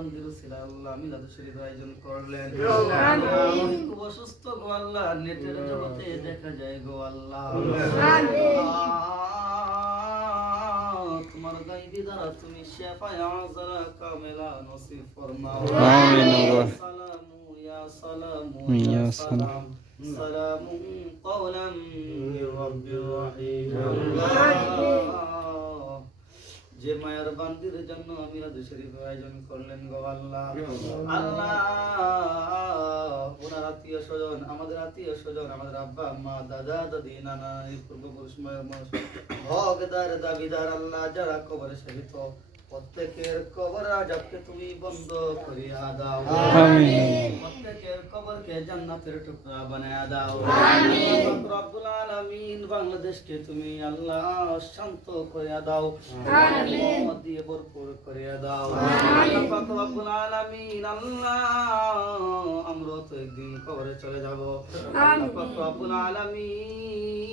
বান্দির উসিলা আল্লাহ মিলাদ শরীফ আয়োজন করলেন। খুব অসুস্থ গো আল্লাহ, নেটের জগতে দেখা যায় গো আল্লাহ। তোমার গায়বী দ্বারা তুমি শেফায়ে আযরা কামেলা নসিব ফরমাও। আমিন। সালামু ইয়া সালামু ইয়া সালাম, সালামুন কওলাম মির রাব্বির রহিম। যে মায়ের বান্দির জন্য মিলাদ শরীফ আয়োজন করলেন গো আল্লাহ, আল্লাহ ওনার আত্মীয় স্বজন, আমাদের আত্মীয় স্বজন, আমাদের আব্বা আম্মা, দাদা দাদি, নানা, পূর্বপুরুষ, মায়ের মানুষ, হকদার দাবিদার আল্লাহ যারা কবরে শহীদ, প্রত্যেকের কবর আযাবকে তুমি বন্ধ করিয়া দাও। আমিন। প্রত্যেকের কবরকে জান্নাতের টুকরা বানায়া দাও। আমিন। রব্বুল আলামিন বাংলাদেশকে তুমি আল্লাহ শান্ত করিয়া দাও। আমিন। রহমত দিয়ে ভরপুর করিয়া দাও। আল্লাহ পাক রব্বুল আলামিন আল্লাহ আমরা তো একদিন কবরে চলে যাব। আল্লাহ পাক রব্বুল আলামিন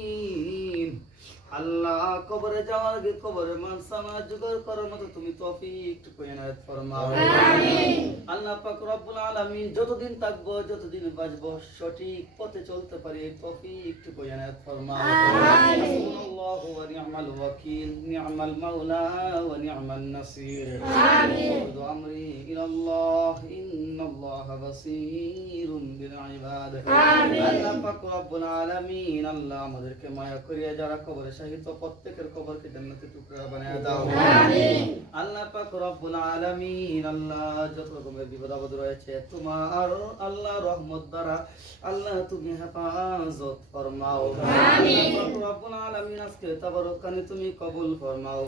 আল্লাহ কবরে যাওয়ার আগে কবরে মানসামা জোগাড় করার মতো তুমি তৌফিক টুকু এনায়েত ফরমাও। আমিন। আল্লাহ পাক রব্বুল আলামিন যতদিন থাকবো, যতদিন বাঁচবো, সঠিক পথে চলতে পারি তৌফিক টুকু এনায়েত ফরমাও। আমিন। আল্লাহু ওয়া নি'মাল ওয়াকিল, নি'মাল মাওলা ওয়া নি'মান নাসির। আমিন। আমরি ইলাল্লাহ ইন্নাল্লাহা বাসীরুম বিল ইবাদ। আমিন। আল্লাহ পাক রব্বুল আলামিন আল্লাহ আমাদেরকে মায়া করিয়া যারা কবরে শহীদ প্রত্যেকের কবরকে জান্নাতের টুকরা বানায়া দাও। আমিন। আল্লাহ পাক রব্বুল আলামিন আল্লাহ যত রকমের বিপদ আপদ রয়েছে তোমার আল্লাহ রহমত দ্বারা আল্লাহ তুমি হেফাজত ফরমাও। আমিন। রব্বুল আলামিন আজকে তাবারক কানে তুমি কবুল ফরমাও।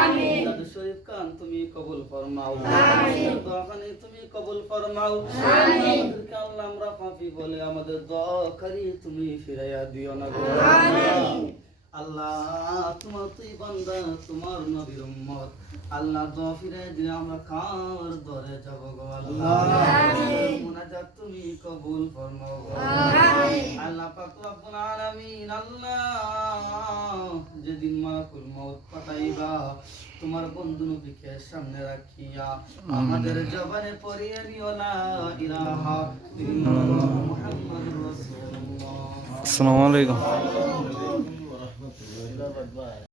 আমিন। মিলাদ শরীফ কান তুমি কবুল ফরমাও। আমিন। দোয়া কানে তুমি কবুল ফরমাও। আমিন। আমাদেরকে আল্লাহ আমরা পাপী বলে আমাদের দোয়া করি তুমি ফিরাইয়া দিও না গো। আমিন। আল্লাহ তোমার তুই বান্দা, তোমার নবীর উম্মত, আল্লাহ দোয়া ফিরাই দিলে আমরা কার দরে যাব গো আল্লাহ। আমিন। মুনাজাত তুমি কবুল ফরমাও গো। আমিন। আল্লাহ পাক রব্বুল আলামিন আল্লাহ যেদিন মালাকুল মউত পাঠাইবা তোমার বন্ধু নবীকে সামনে রাখিয়া আমাদের জবানে পড়িয়ে নিও লা ইলাহা ইল্লাল্লাহ মুহাম্মাদুর রাসূলুল্লাহ। আসসালামু আলাইকুম। Bye.